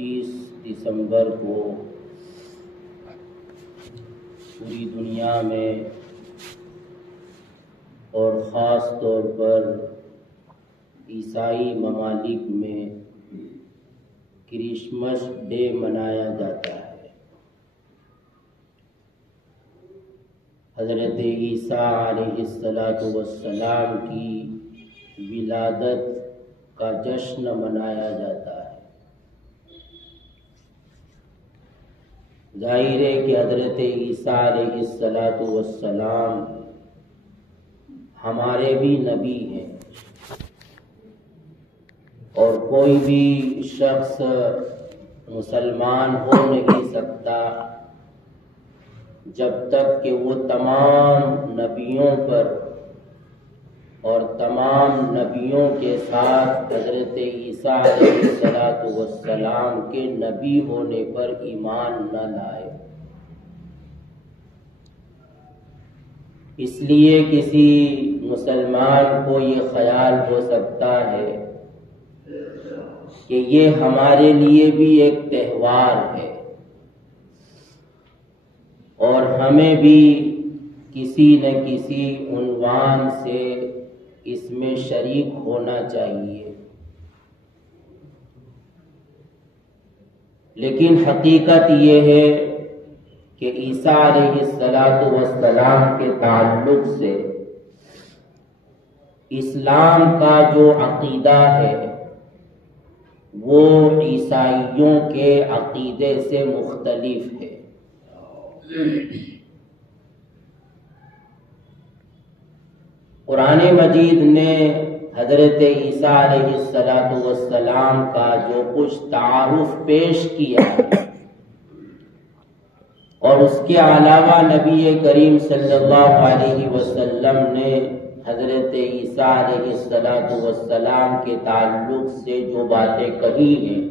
25 دسمبر کو پوری دنیا میں اور خاص طور پر عیسائی ممالک میں کرسمس ڈے منایا جاتا ہے۔ حضرت عیسیٰ علیہ السلام کی ولادت کا جشن منایا جاتا ہے۔ ظاہر ہے کہ حضرت عیسیٰ علیہ السلام ہمارے بھی نبی ہیں، اور کوئی بھی شخص مسلمان ہو نہیں سکتا جب تک کہ وہ تمام نبیوں پر اور تمام نبیوں کے ساتھ حضرت عیسیٰ علیہ السلام کے نبی ہونے پر ایمان نہ لائے۔ اس لیے کسی مسلمان کو یہ خیال ہو سکتا ہے کہ یہ ہمارے لیے بھی ایک تہوار ہے اور ہمیں بھی کسی نہ کسی عنوان سے اس میں شریک ہونا چاہیے، لیکن حقیقت یہ ہے کہ عیسیٰ علیہ السلام کے تعلق سے اسلام کا جو عقیدہ ہے وہ عیسائیوں کے عقیدے سے مختلف ہے۔ قرآن مجید نے حضرت عیسیٰ علیہ السلام کا جو کچھ تعارف پیش کیا ہے، اور اس کے علاوہ نبی کریم صلی اللہ علیہ وسلم نے حضرت عیسیٰ علیہ السلام کے تعلق سے جو باتیں کہی ہیں،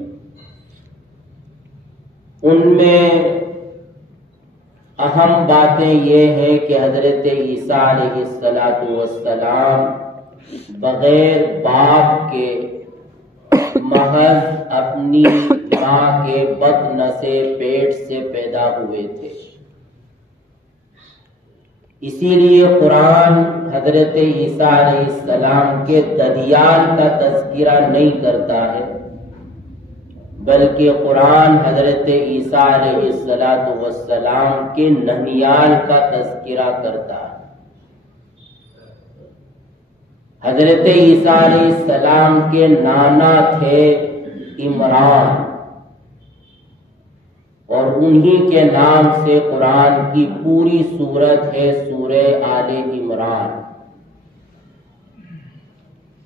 ان میں اہم باتیں یہ ہیں کہ حضرت عیسیٰ علیہ السلام بغیر باپ کے محض اپنی ماں کے بطن سے پیٹ سے پیدا ہوئے تھے۔ اسی لیے قرآن حضرت عیسیٰ علیہ السلام کے ددیال کا تذکرہ نہیں کرتا ہے، بلکہ قرآن حضرت عیسیٰ علیہ السلام کے ننیال کا تذکرہ کرتا ہے۔ حضرت عیسیٰ علیہ السلام کے نانا تھے عمران، اور انہی کے نام سے قرآن کی پوری سورت ہے سورہ آل عمران۔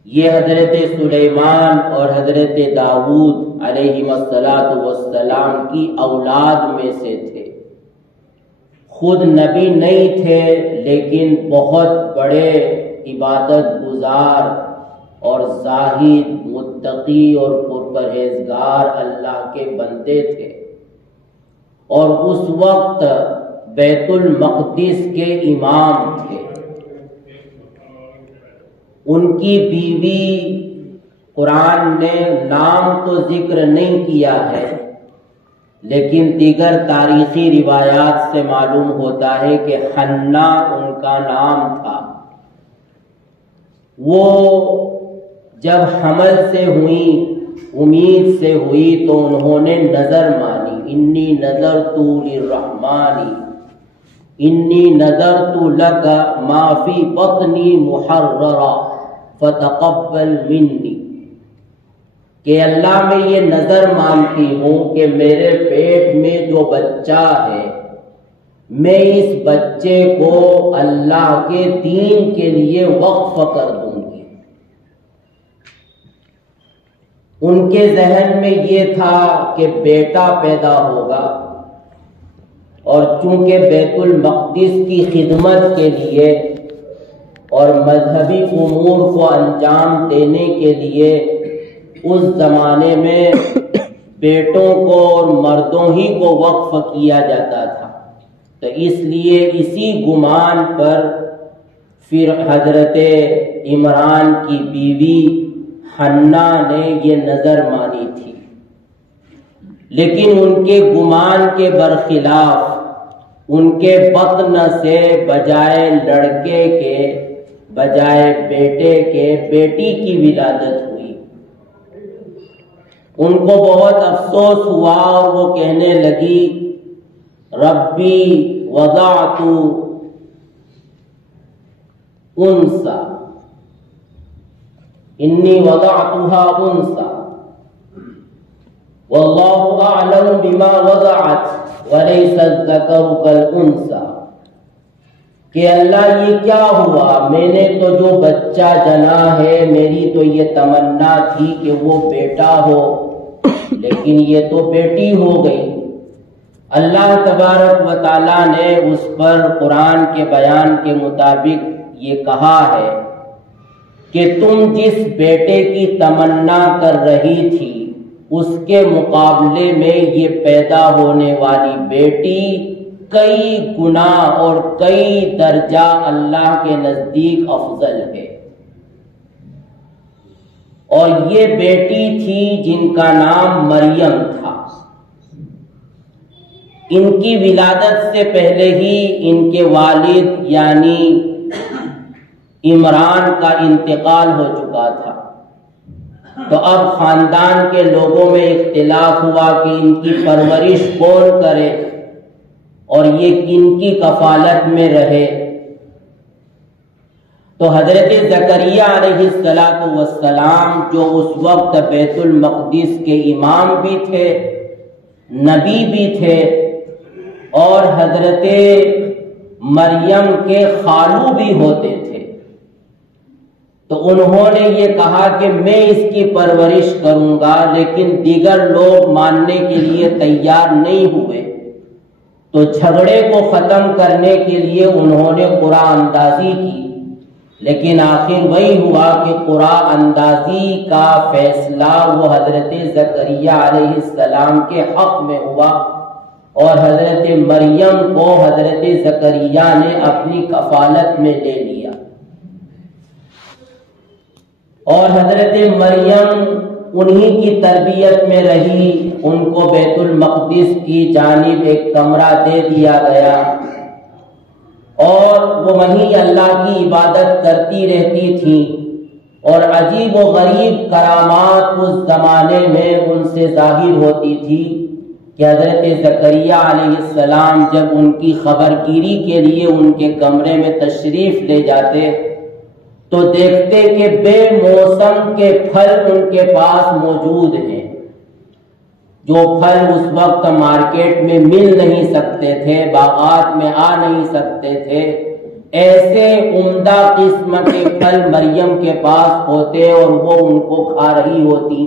یہ حضرت سلیمان اور حضرت داؤد علیہ السلام کی اولاد میں سے تھے۔ خود نبی نہیں تھے، لیکن بہت بڑے عبادت گزار اور زاہد، متقی اور پرہیزگار اللہ کے بندے تھے، اور اس وقت بیت المقدس کے امام تھے۔ ان کی بیوی قرآن نے نام تو ذکر نہیں کیا ہے، لیکن دیگر تاریخی روایات سے معلوم ہوتا ہے کہ حنا ان کا نام تھا۔ وہ جب حمل سے ہوئی، امید سے ہوئی، تو انہوں نے نظر مانی، انی نذرت للرحمن انی نذرت لک ما فی بطنی محررا فتقبل منی، کہ اللہ میں یہ نظر مانتی ہوں کہ میرے پیٹ میں جو بچہ ہے، میں اس بچے کو اللہ کے دین کے لیے وقف کر دوں گی۔ ان کے ذہن میں یہ تھا کہ بیٹا پیدا ہوگا، اور چونکہ بیت المقدس کی خدمت کے لیے اور مذہبی امور کو انجام دینے کے لیے اس زمانے میں بیٹوں کو اور مردوں ہی کو وقف کیا جاتا تھا، تو اس لیے اسی گمان پر پھر حضرت عمران کی بیوی حنا نے یہ نظر مانی تھی۔ لیکن ان کے گمان کے برخلاف ان کے بطن سے بجائے لڑکے کے بجائے بیٹے کے بیٹی کی ولادت ہوئی۔ ان کو بہت افسوس ہوا اور وہ کہنے لگی ربی وضعت انثى انی وضعتها انثى واللہ اعلم بما وضعت وليس الذکر کالانثى، کہ اللہ یہ کیا ہوا، میں نے تو جو بچہ جنا ہے میری تو یہ تمنا تھی کہ وہ بیٹا ہو، لیکن یہ تو بیٹی ہو گئی۔ اللہ تبارک و تعالیٰ نے اس پر قرآن کے بیان کے مطابق یہ کہا ہے کہ تم جس بیٹے کی تمنا کر رہی تھی اس کے مقابلے میں یہ پیدا ہونے والی بیٹی کئی گنا اور کئی درجہ اللہ کے نزدیک افضل ہے۔ اور یہ بیٹی تھی جن کا نام مریم تھا۔ ان کی ولادت سے پہلے ہی ان کے والد یعنی عمران کا انتقال ہو چکا تھا، تو اب خاندان کے لوگوں میں اختلاف ہوا کہ ان کی پرورش کون کرے اور یہ کن کی کفالت میں رہے۔ تو حضرت زکریا علیہ السلام جو اس وقت بیت المقدس کے امام بھی تھے، نبی بھی تھے، اور حضرت مریم کے خالو بھی ہوتے تھے، تو انہوں نے یہ کہا کہ میں اس کی پرورش کروں گا، لیکن دیگر لوگ ماننے کے لیے تیار نہیں ہوئے۔ تو جھگڑے کو ختم کرنے کے لیے انہوں نے قرآن اندازی کی، لیکن آخر وہی ہوا کہ قرآن اندازی کا فیصلہ وہ حضرت زکریا علیہ السلام کے حق میں ہوا، اور حضرت مریم کو حضرت زکریا نے اپنی کفالت میں لے لیا۔ اور حضرت مریم انہی کی تربیت میں رہی، ان کو بیت المقدس کی جانب ایک کمرہ دے دیا گیا، اور وہ وہیں اللہ کی عبادت کرتی رہتی تھی، اور عجیب و غریب کرامات اس زمانے میں ان سے ظاہر ہوتی تھی کہ حضرت زکریا علیہ السلام جب ان کی خبرگیری کے لیے ان کے کمرے میں تشریف لے جاتے تو دیکھتے کہ بے موسم کے پھل ان کے پاس موجود ہیں، جو پھل اس وقت مارکیٹ میں مل نہیں سکتے تھے، باغات میں آ نہیں سکتے تھے، ایسے عمدہ قسم کے پھل مریم کے پاس ہوتے اور وہ ان کو کھا رہی ہوتی۔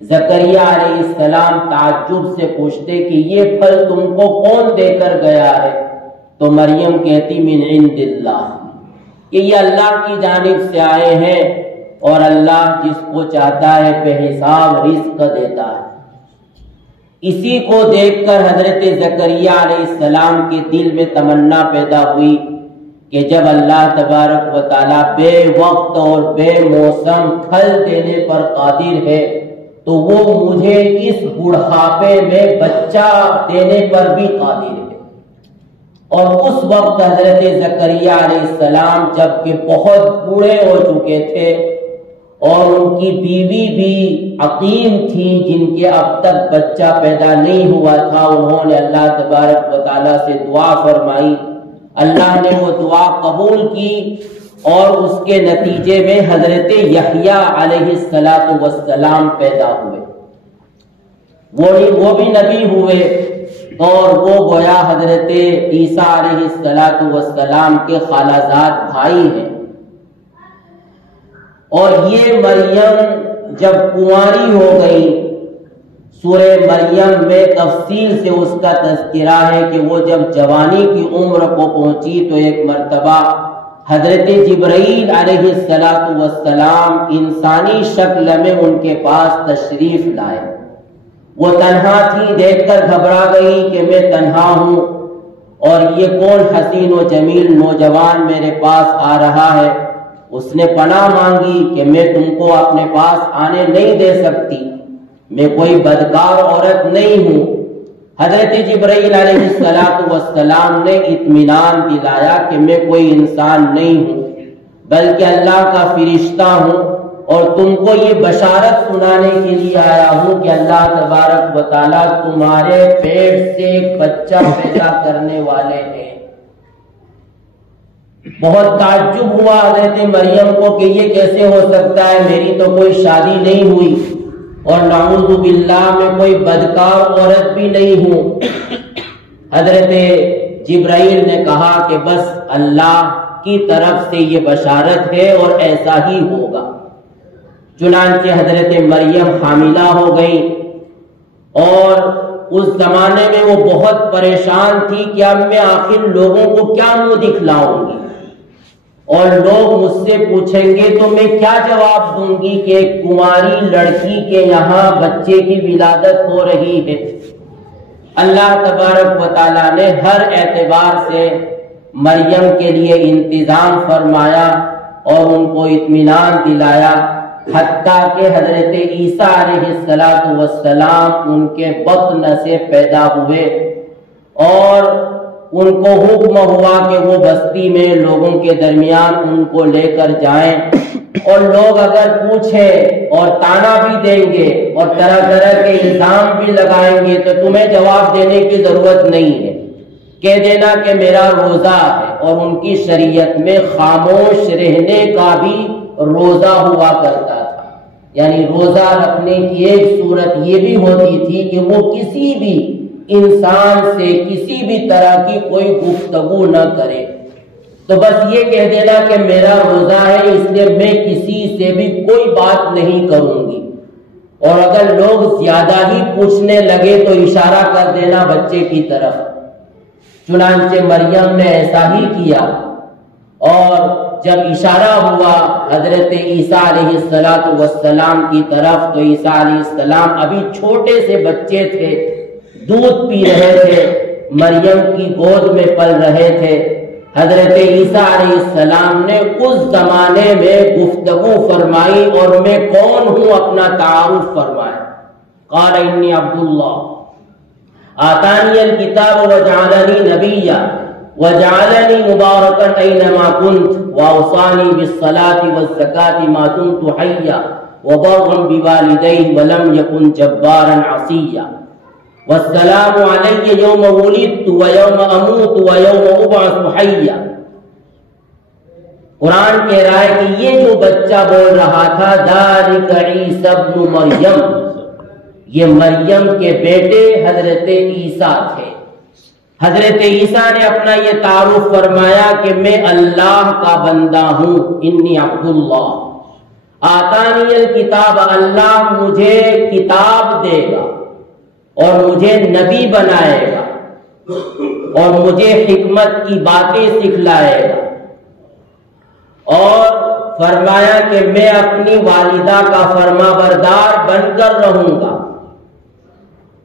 زکریا علیہ السلام تعجب سے پوچھتے کہ یہ پھل تم کو کون دے کر گیا ہے؟ تو مریم کہتی من عند اللہ، کہ یہ اللہ کی جانب سے آئے ہیں، اور اللہ جس کو چاہتا ہے بے حساب رزق دیتا ہے۔ اسی کو دیکھ کر حضرت زکریا علیہ السلام کے دل میں تمنا پیدا ہوئی کہ جب اللہ تبارک و تعالیٰ بے وقت اور بے موسم پھل دینے پر قادر ہے تو وہ مجھے اس بڑھاپے میں بچہ دینے پر بھی قادر ہے۔ اور اس وقت حضرت زکریا علیہ السلام جب کہ بہت بوڑھے ہو چکے تھے اور ان کی بیوی بھی عقیم تھی جن کے اب تک بچہ پیدا نہیں ہوا تھا، انہوں نے اللہ تبارک و تعالیٰ سے دعا فرمائی، اللہ نے وہ دعا قبول کی، اور اس کے نتیجے میں حضرت یحییٰ علیہ السلام پیدا ہوئے۔ وہ بھی نبی ہوئے، اور وہ گویا حضرت عیسیٰ علیہ السلام کے خالازاد بھائی ہیں۔ اور یہ مریم جب کنواری ہو گئی، سورہ مریم میں تفصیل سے اس کا تذکرہ ہے کہ وہ جب جوانی کی عمر کو پہنچی تو ایک مرتبہ حضرت جبرائیل علیہ السلام انسانی شکل میں ان کے پاس تشریف لائے۔ وہ تنہا تھی، دیکھ کر گھبرا گئی کہ میں تنہا ہوں اور یہ کون حسین و جمیل نوجوان میرے پاس آ رہا ہے۔ اس نے پناہ مانگی کہ میں تم کو اپنے پاس آنے نہیں دے سکتی، میں کوئی بدکار عورت نہیں ہوں۔ حضرت جبرائیل علیہ السلام نے اطمینان دلایا کہ میں کوئی انسان نہیں ہوں بلکہ اللہ کا فرشتہ ہوں، اور تم کو یہ بشارت سنانے کے لیے آیا ہوں کہ اللہ تبارک و تعالیٰ تمہارے پیٹ سے ایک بچہ پیدا کرنے والے ہیں۔ بہت تعجب ہوا حضرت مریم کو کہ یہ کیسے ہو سکتا ہے، میری تو کوئی شادی نہیں ہوئی اور نعوذ باللہ میں کوئی بدکار عورت بھی نہیں ہوں۔ حضرت جبرائیل نے کہا کہ بس اللہ کی طرف سے یہ بشارت ہے اور ایسا ہی ہوگا۔ چنانچہ حضرت مریم حاملہ ہو گئی، اور اس زمانے میں وہ بہت پریشان تھی کہ اب میں آخر لوگوں کو کیا منہ دکھلاؤں گی، اور لوگ مجھ سے پوچھیں گے تو میں کیا جواب دوں گی کہ ایک کماری لڑکی کے یہاں بچے کی ولادت ہو رہی ہے۔ اللہ تبارک و تعالیٰ نے ہر اعتبار سے مریم کے لیے انتظام فرمایا اور ان کو اطمینان دلایا، حتیٰ کہ حضرت عیسیٰ علیہ السلام ان کے بطن سے پیدا ہوئے، اور ان کو حکم ہوا کہ وہ بستی میں لوگوں کے درمیان ان کو لے کر جائیں، اور لوگ اگر پوچھیں اور تانا بھی دیں گے اور طرح طرح کے الزام بھی لگائیں گے تو تمہیں جواب دینے کی ضرورت نہیں ہے، کہہ دینا کہ میرا روزہ ہے۔ اور ان کی شریعت میں خاموش رہنے کا بھی روزہ ہوا کرتا تھا، یعنی روزہ رکھنے کی ایک صورت یہ بھی ہوتی تھی کہ وہ کسی بھی انسان سے کسی بھی طرح کی کوئی گفتگو نہ کرے، تو بس یہ کہہ دینا کہ میرا روزہ ہے اس لیے میں کسی سے بھی کوئی بات نہیں کروں گی، اور اگر لوگ زیادہ ہی پوچھنے لگے تو اشارہ کر دینا بچے کی طرف۔ چنانچہ مریم نے ایسا ہی کیا، اور جب اشارہ ہوا حضرت عیسیٰ علیہ السلام کی طرف تو عیسیٰ علیہ السلام ابھی چھوٹے سے بچے تھے، دودھ پی رہے تھے، مریم کی گود میں پل رہے تھے۔ حضرت عیسیٰ علیہ السلام نے اس زمانے میں گفتگو فرمائی اور میں کون ہوں اپنا تعارف فرمایا۔ قال انی عبداللہ آتانی الکتاب وجعلنی نبیا وجعلنی مبارکا اینما کنت واوصانی بالصلاة والزکاة ما دمت حیا وبرا بوالدی ولم یکن جبارا عصیا والسلام علی یوم ولدت ویوم اموت ویوم ابعث حیا۔ قرآن کہہ رہا ہے کہ یہ جو بچہ بول رہا تھا ذالک عیسی ابن مریم، یہ مریم کے بیٹے حضرت عیسیٰ تھے۔ حضرت عیسیٰ نے اپنا یہ تعارف فرمایا کہ میں اللہ کا بندہ ہوں، انی عبداللہ آتانی الکتاب، اللہ مجھے کتاب دے گا اور مجھے نبی بنائے گا اور مجھے حکمت کی باتیں سکھلائے گا، اور فرمایا کہ میں اپنی والدہ کا فرما بردار بن کر رہوں گا،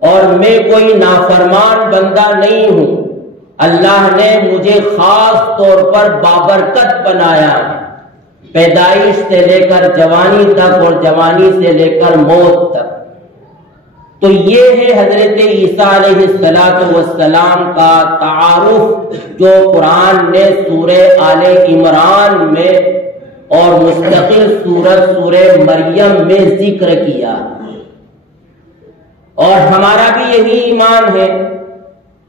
اور میں کوئی نافرمان بندہ نہیں ہوں۔ اللہ نے مجھے خاص طور پر بابرکت بنایا ہے، پیدائش سے لے کر جوانی تک اور جوانی سے لے کر موت تک۔ تو یہ ہے حضرت عیسیٰ علیہ السلام کا تعارف جو قرآن نے سورہ آل عمران میں اور مستقل سورہ مریم میں ذکر کیا، اور ہمارا بھی یہی ایمان ہے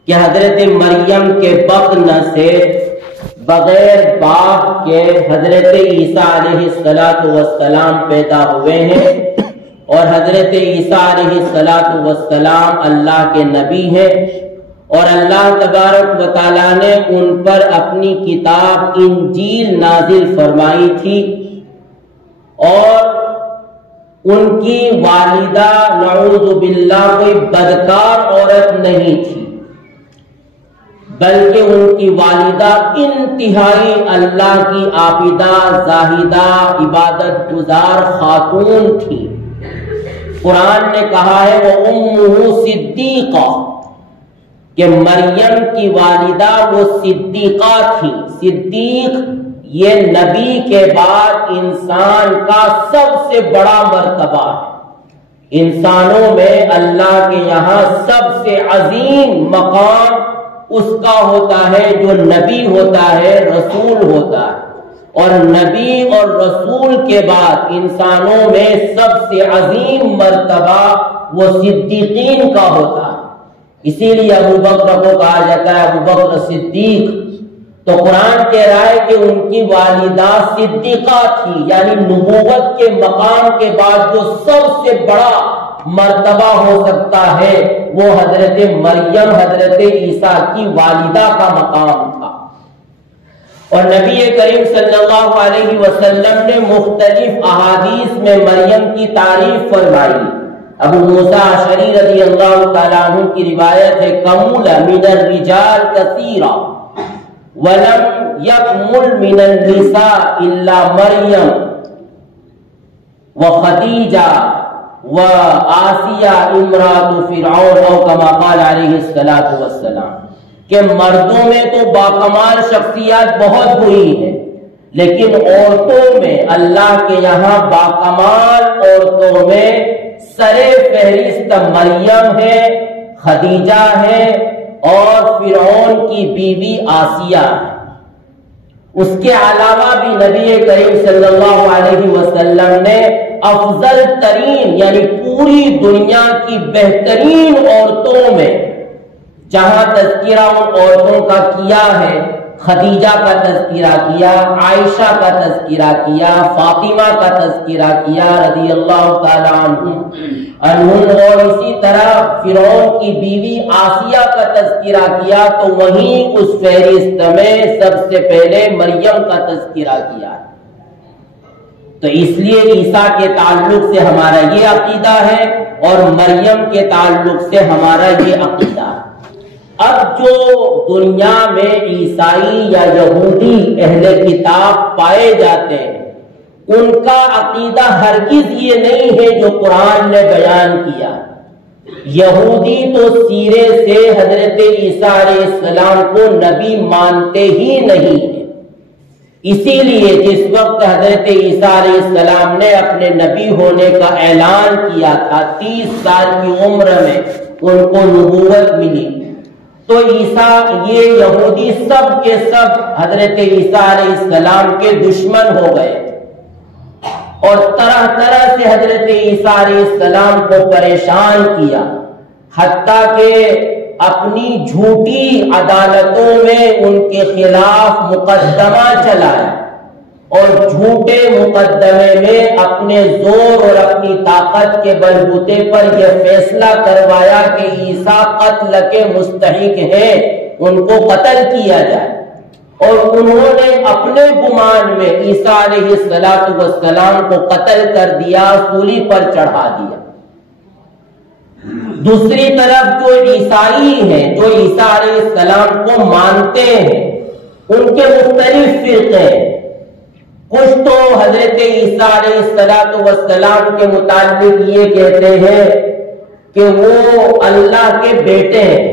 کہ حضرت مریم کے بطن سے بغیر باپ کے حضرت عیسیٰ علیہ السلام پیدا ہوئے ہیں، اور حضرت عیسیٰ علیہ السلام اللہ کے نبی ہیں، اور اللہ تبارک و تعالیٰ نے ان پر اپنی کتاب انجیل نازل فرمائی تھی، اور ان کی والدہ نعوذ باللہ کوئی بدکار عورت نہیں تھی، بلکہ ان کی والدہ انتہائی اللہ کی عابدہ زاہدہ عبادت گزار خاتون تھی۔ قرآن نے کہا ہے وَأُمُّهُ صِدِّيقَةٌ کہ مریم کی والدہ وہ صدیقہ تھی۔ صدیق یہ نبی کے بعد انسان کا سب سے بڑا مرتبہ ہے، انسانوں میں اللہ کے یہاں سب سے عظیم مقام اس کا ہوتا ہے جو نبی ہوتا ہے، رسول ہوتا ہے، اور نبی اور رسول کے بعد انسانوں میں سب سے عظیم مرتبہ وہ صدیقین کا ہوتا ہے۔ اسی لیے ابو بکر کو کہا جاتا ہے ابو بکر صدیق۔ تو قرآن کہہ رہا ہے کہ ان کی والدہ صدیقہ تھی، یعنی نبوت کے مقام کے بعد جو سب سے بڑا مرتبہ ہو سکتا ہے وہ حضرت مریم، حضرت عیسیٰ کی والدہ کا مقام تھا۔ اور نبی کریم صلی اللہ علیہ وسلم نے مختلف احادیث میں مریم کی تعریف فرمائی۔ ابو موسیٰ اشعری رضی اللہ تعالیٰ عنہ کی روایت ہے، کمل من الرجال کثیرا ولم یکمل من النساء الا مریم وخدیجہ وآسیہ امرأۃ فرعون او کما قال علیہ الصلوۃ والسلام، کہ مردوں میں تو باکمال شخصیات بہت ہوئی ہیں، لیکن عورتوں میں اللہ کے یہاں باکمال عورتوں میں سر فہرست مریم ہے، خدیجہ ہے اور فرعون کی بیوی آسیہ ہے۔ اس کے علاوہ بھی نبی کریم صلی اللہ علیہ وسلم نے افضل ترین یعنی پوری دنیا کی بہترین عورتوں میں جہاں تذکرہ ان عورتوں کا کیا ہے، خدیجہ کا تذکرہ کیا، عائشہ کا تذکرہ کیا، فاطمہ کا تذکرہ کیا رضی اللہ تعالیٰ عنہن، اور اسی طرح فرعون کی بیوی آسیہ کا تذکرہ کیا، تو وہیں اس فہرست میں سب سے پہلے مریم کا تذکرہ کیا۔ تو اس لیے عیسیٰ کے تعلق سے ہمارا یہ عقیدہ ہے اور مریم کے تعلق سے ہمارا یہ عقیدہ ہے۔ اب جو دنیا میں عیسائی یا یہودی اہل کتاب پائے جاتے ہیں، ان کا عقیدہ ہرگز یہ نہیں ہے جو قرآن نے بیان کیا۔ یہودی تو سیرے سے حضرت عیسیٰ علیہ السلام کو نبی مانتے ہی نہیں ہیں۔ اسی لیے جس وقت حضرت عیسیٰ علیہ السلام نے اپنے نبی ہونے کا اعلان کیا تھا، 30 سال کی عمر میں ان کو نبوت ملی، تو عیسیٰ یہ یہودی سب کے سب حضرت عیسیٰ علیہ السلام کے دشمن ہو گئے اور طرح طرح سے حضرت عیسیٰ علیہ السلام کو پریشان کیا، حتیٰ کہ اپنی جھوٹی عدالتوں میں ان کے خلاف مقدمہ چلایا اور جھوٹے مقدمے میں اپنے زور اور اپنی طاقت کے بلبوتے پر یہ فیصلہ کروایا کہ عیسیٰ قتل کے مستحق ہیں، ان کو قتل کیا جائے، اور انہوں نے اپنے گمان میں عیسیٰ علیہ السلام کو قتل کر دیا، سولی پر چڑھا دیا۔ دوسری طرف جو عیسائی ہیں، جو عیسیٰ علیہ السلام کو مانتے ہیں، ان کے مختلف فرقے ہیں۔ کچھ تو حضرت عیسیٰ علیہ السلام کے متعلق یہ کہتے ہیں کہ وہ اللہ کے بیٹے ہیں،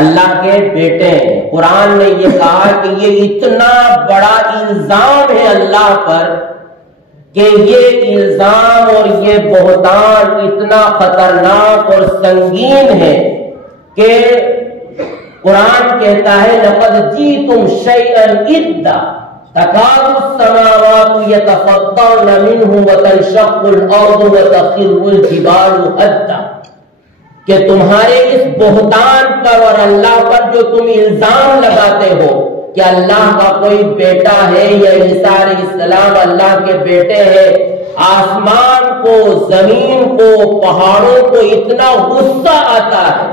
اللہ کے بیٹے ہیں۔ قرآن نے یہ کہا کہ یہ اتنا بڑا الزام ہے اللہ پر کہ یہ الزام اور یہ بہتان اتنا خطرناک اور سنگین ہے کہ قرآن کہتا ہے لَقَدْ جِئْتُمْ شَيْئًا إِدًّا تَكَادُ السَّمَاوَاتُ يَتَفَطَّرْنَ مِنْهُ وَتَنشَقُّ الْأَرْضُ وَتَخِرُّ الْجِبَالُ هَدًّا، کہ تمہارے اس بہتان پر اور اللہ پر جو تم الزام لگاتے ہو کہ اللہ کا کوئی بیٹا ہے یا عیسیٰ علیہ السلام اللہ کے بیٹے ہیں، آسمان کو، زمین کو، پہاڑوں کو اتنا غصہ آتا ہے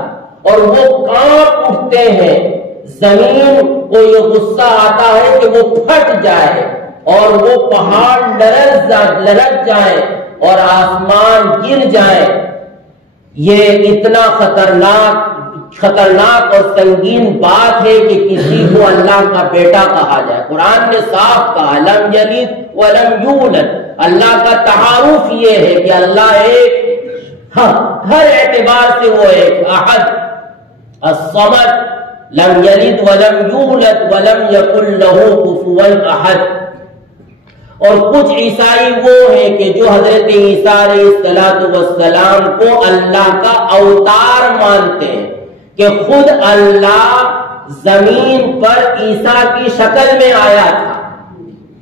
اور وہ کانپ اٹھتے ہیں، زمین کو یہ غصہ آتا ہے کہ وہ پھٹ جائے اور وہ پہاڑ لرز جائے اور آسمان گر جائے۔ یہ اتنا خطرناک اور سنگین بات ہے کہ کسی کو اللہ کا بیٹا کہا جائے۔ قرآن نے صاف کہا لم یلد ولم یولد، اللہ کا تعارف یہ ہے کہ اللہ ایک، ہر اعتبار سے وہ ایک، احد الصمد، لم یلد ولم یولد ولم یکن لہ کفوا احد۔ اور کچھ عیسائی وہ ہیں کہ جو حضرت عیسیٰ علیہ السلام کو اللہ کا اوتار مانتے ہیں کہ خود اللہ زمین پر عیسیٰ کی شکل میں آیا تھا.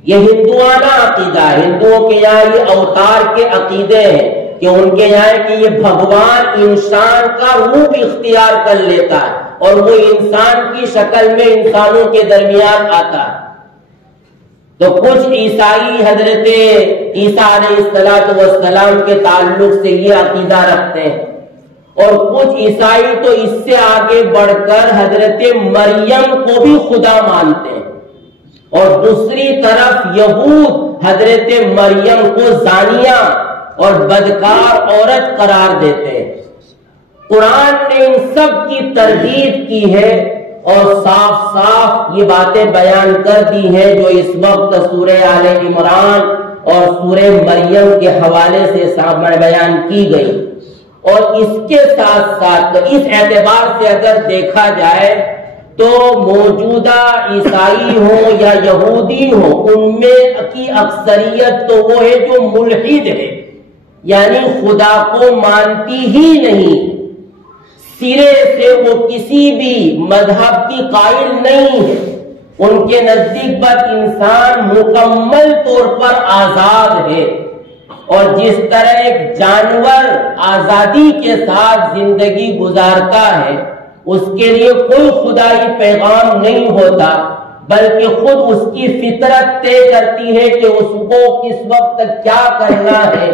یہ ہندوانہ عقیدہ ہے. ہندوؤں کے یہاں یہ اوتار کے عقیدے ہیں کہ ان کے یہاں کہ یہ بھگوان انسان کا روپ اختیار کر لیتا ہے اور وہ انسان کی شکل میں انسانوں کے درمیان آتا ہے. تو کچھ عیسائی حضرت عیسیٰ علیہ السلام کے تعلق سے یہ عقیدہ رکھتے ہیں اور کچھ عیسائی تو اس سے آگے بڑھ کر حضرت مریم کو بھی خدا مانتے ہیں اور دوسری طرف یہود حضرت مریم کو زانیہ اور بدکار عورت قرار دیتے ہیں. قرآن نے ان سب کی تردید کی ہے اور صاف صاف یہ باتیں بیان کر دی ہیں جو اس وقت سورہ آل عمران اور سورہ مریم کے حوالے سے بیان کی گئی. اور اس کے ساتھ ساتھ اس اعتبار سے اگر دیکھا جائے تو موجودہ عیسائی ہو یا یہودی ہو ان میں کی اکثریت تو وہ ہے جو ملحد ہے، یعنی خدا کو مانتی ہی نہیں، سرے سے وہ کسی بھی مذہب کی قائل نہیں ہے. ان کے نزدیک بس انسان مکمل طور پر آزاد ہے اور جس طرح ایک جانور آزادی کے ساتھ زندگی گزارتا ہے اس کے لیے کوئی خدائی پیغام نہیں ہوتا بلکہ خود اس کی فطرت طے کرتی ہے کہ اس کو کس وقت کیا کرنا ہے.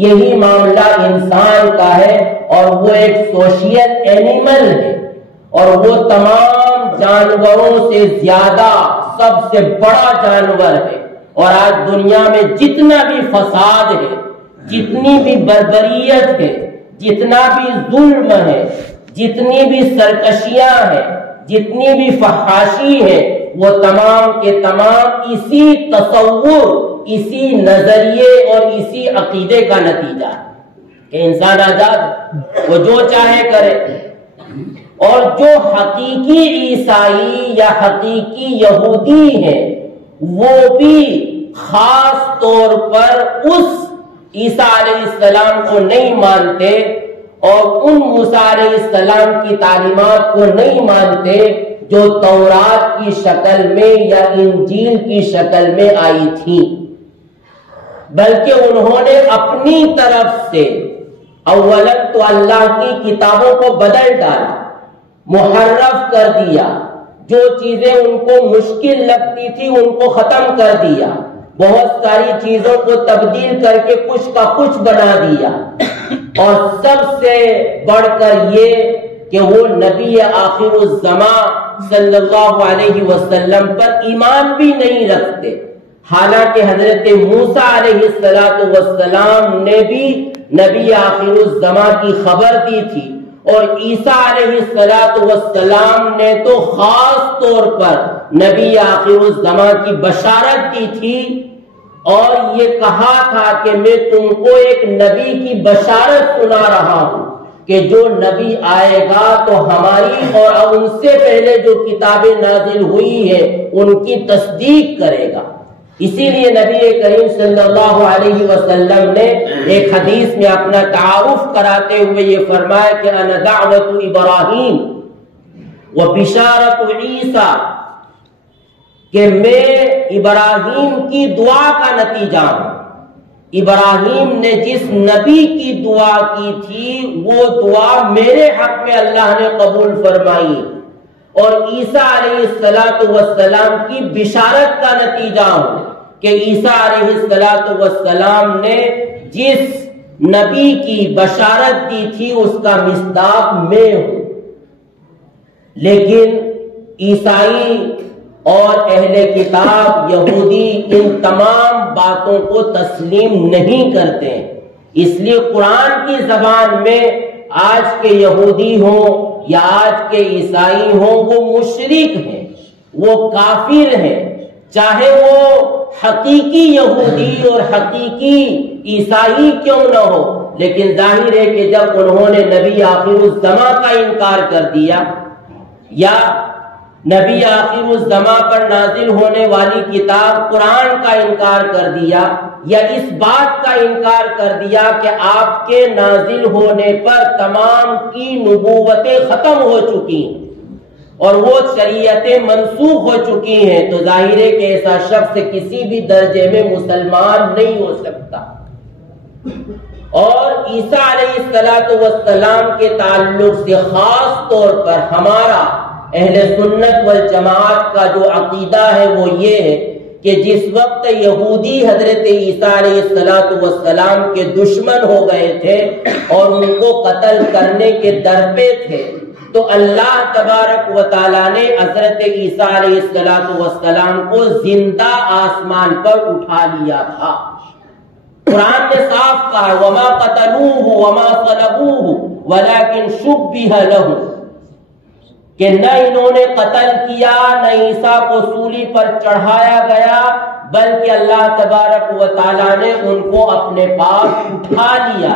یہی معاملہ انسان کا ہے اور وہ ایک سوشل اینیمل ہے اور وہ تمام جانوروں سے زیادہ سب سے بڑا جانور ہے. اور آج دنیا میں جتنا بھی فساد ہے، جتنی بھی بربریت ہے، جتنا بھی ظلم ہے، جتنی بھی سرکشیاں ہیں، جتنی بھی فحاشی ہے، وہ تمام کے تمام اسی تصور، اسی نظریے اور اسی عقیدے کا نتیجہ ہے کہ انسان آزاد ہے، وہ جو چاہے کرے. اور جو حقیقی عیسائی یا حقیقی یہودی ہیں وہ بھی خاص طور پر اس عیسیٰ علیہ السلام کو نہیں مانتے اور ان موسیٰ علیہ السلام کی تعلیمات کو نہیں مانتے جو تورات کی شکل میں یا انجیل کی شکل میں آئی تھی، بلکہ انہوں نے اپنی طرف سے اولا تو اللہ کی کتابوں کو بدل ڈالا، محرف کر دیا، جو چیزیں ان کو مشکل لگتی تھی ان کو ختم کر دیا، بہت ساری چیزوں کو تبدیل کر کے کچھ کا کچھ بنا دیا، اور سب سے بڑھ کر یہ کہ وہ نبی آخر الزمان صلی اللہ علیہ وسلم پر ایمان بھی نہیں رکھتے، حالانکہ حضرت موسیٰ علیہ السلام نے بھی نبی آخر الزمان کی خبر دی تھی اور عیسیٰ علیہ السلام نے تو خاص طور پر نبی آخر الزمان کی بشارت دی تھی اور یہ کہا تھا کہ میں تم کو ایک نبی کی بشارت سنا رہا ہوں کہ جو نبی آئے گا تو ہماری اور ان سے پہلے جو کتابیں نازل ہوئی ہیں ان کی تصدیق کرے گا. اسی لیے نبی کریم صلی اللہ علیہ وسلم نے ایک حدیث میں اپنا تعارف کراتے ہوئے یہ فرمایا کہ انا دعوت ابراہیم و بشارت عیسیٰ، کہ میں ابراہیم کی دعا کا نتیجہ ہوں. ابراہیم نے جس نبی کی دعا کی تھی وہ دعا میرے حق میں اللہ نے قبول فرمائی اور عیسیٰ علیہ السلام کی بشارت کا نتیجہ ہوں کہ عیسیٰ علیہ السلام نے جس نبی کی بشارت دی تھی اس کا مصداق میں ہوں. لیکن عیسائی اور اہل کتاب یہودی ان تمام باتوں کو تسلیم نہیں کرتے، اس لیے قرآن کی زبان میں آج کے یہودی ہوں یا آج کے عیسائی ہوں وہ مشرک ہیں، وہ کافر ہیں، چاہے وہ حقیقی یہودی اور حقیقی عیسائی کیوں نہ ہو. لیکن ظاہر ہے کہ جب انہوں نے نبی آخر الزمان کا انکار کر دیا یا نبی آخر الزماں پر نازل ہونے والی کتاب قرآن کا انکار کر دیا، یا اس بات کا انکار کر دیا کہ آپ کے نازل ہونے پر تمام کی نبوتیں ختم ہو چکی ہیں اور وہ شریعتیں منسوخ ہو چکی ہیں، تو ظاہر ہے کہ ایسا شخص کسی بھی درجے میں مسلمان نہیں ہو سکتا۔ اور عیسیٰ علیہ السلام کے تعلق سے خاص طور پر ہمارا اہل سنت والجماعت کا جو عقیدہ ہے وہ یہ ہے کہ جس وقت یہودی حضرت عیسیٰ علیہ السلام کے دشمن ہو گئے تھے اور ان کو قتل کرنے کے در پہ تھے، تو اللہ تبارک و تعالیٰ نے حضرت عیسیٰ علیہ السلام کو زندہ آسمان پر اٹھا لیا تھا۔ قرآن نے صاف کہا وَمَا قَتَلُوهُ وَمَا صَلَبُوهُ وَلَكِنْ شُبِّهَ لَهُ، کہ نہ انہوں نے قتل کیا، نہ عیسیٰ کو سولی پر چڑھایا گیا، بلکہ اللہ تبارک و تعالیٰ نے ان کو اپنے پاس اٹھا لیا۔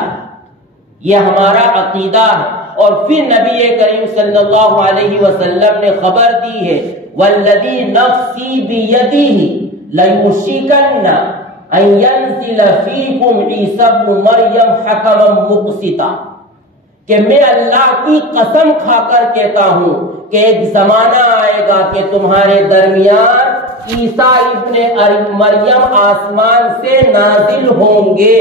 یہ ہمارا عقیدہ ہے۔ اور پھر نبی کریم صلی اللہ علیہ وسلم نے خبر دی ہے وَالَّذِي نَفْسِي بِيَدِهِ لَيُوشِكَنَّ أَن يَنزِلَ فِيكُمْ عِيسَى ابْنُ مَرْيَمَ حَكَمًا مُقْسِطًا، کہ میں اللہ کی قسم کھا کر کہتا ہوں کہ ایک زمانہ آئے گا کہ تمہارے درمیان عیسیٰ ابن مریم آسمان سے نازل ہوں گے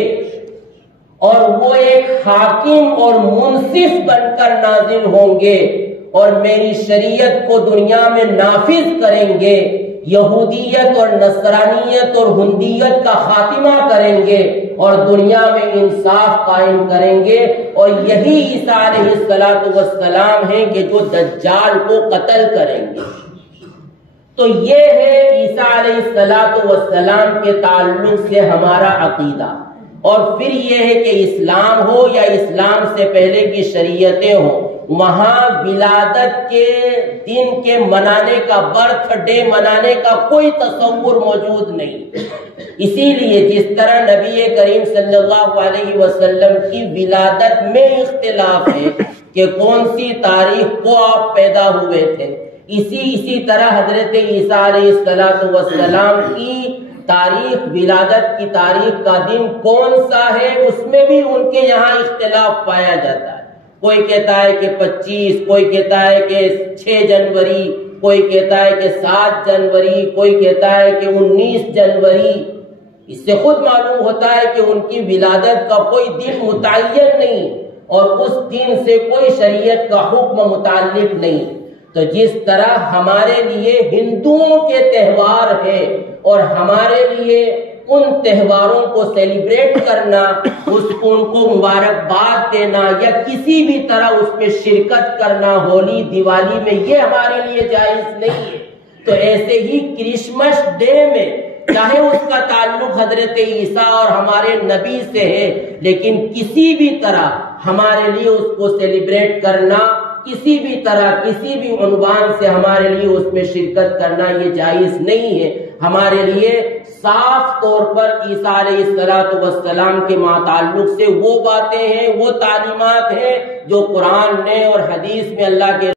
اور وہ ایک حاکم اور منصف بن کر نازل ہوں گے اور میری شریعت کو دنیا میں نافذ کریں گے، یہودیت اور نصرانیت اور ہندیت کا خاتمہ کریں گے اور دنیا میں انصاف قائم کریں گے، اور یہی عیسیٰ علیہ السلام ہیں کہ جو دجال کو قتل کریں گے۔ تو یہ ہے عیسیٰ علیہ السلام کے تعلق سے ہمارا عقیدہ۔ اور پھر یہ ہے کہ اسلام ہو یا اسلام سے پہلے کی شریعتیں ہوں، وہاں ولادت کے دن کے منانے کا، برتھ ڈے منانے کا کوئی تصور موجود نہیں۔ اسی لیے جس طرح نبی کریم صلی اللہ علیہ وسلم کی ولادت میں اختلاف ہے کہ کون سی تاریخ کو آپ پیدا ہوئے تھے، اسی طرح حضرت عیسیٰ علیہ السلام کی تاریخ، ولادت کی تاریخ کا دن کون سا ہے، اس میں بھی ان کے یہاں اختلاف پایا جاتا ہے۔ کوئی کہتا ہے کہ 25، کوئی کہتا ہے کہ 6 جنوری، کوئی کہتا ہے کہ 7 جنوری، کوئی کہتا ہے کہ 19 جنوری۔ اس سے خود معلوم ہوتا ہے کہ ان کی ولادت کا کوئی دن متعین نہیں اور اس دن سے کوئی شریعت کا حکم متعلق نہیں۔ تو جس طرح ہمارے لیے ہندوؤں کے تہوار ہے اور ہمارے لیے ان تہواروں کو سیلیبریٹ کرنا، ان کو مبارکباد دینا یا کسی بھی طرح اس میں شرکت کرنا، ہولی دیوالی میں، یہ ہمارے لیے جائز نہیں ہے۔ تو ایسے ہی کرسمس ڈے میں چاہے اس کا تعلق حضرت عیسیٰ اور ہمارے نبی سے ہے، لیکن کسی بھی طرح ہمارے لیے اس کو سیلیبریٹ کرنا، کسی بھی طرح کسی بھی عنوان سے ہمارے لیے اس میں شرکت کرنا یہ جائز نہیں ہے۔ ہمارے لیے صاف طور پر عیسیٰ علیہ السلام کے تعلق سے وہ باتیں ہیں، وہ تعلیمات ہیں جو قرآن نے اور حدیث میں اللہ کے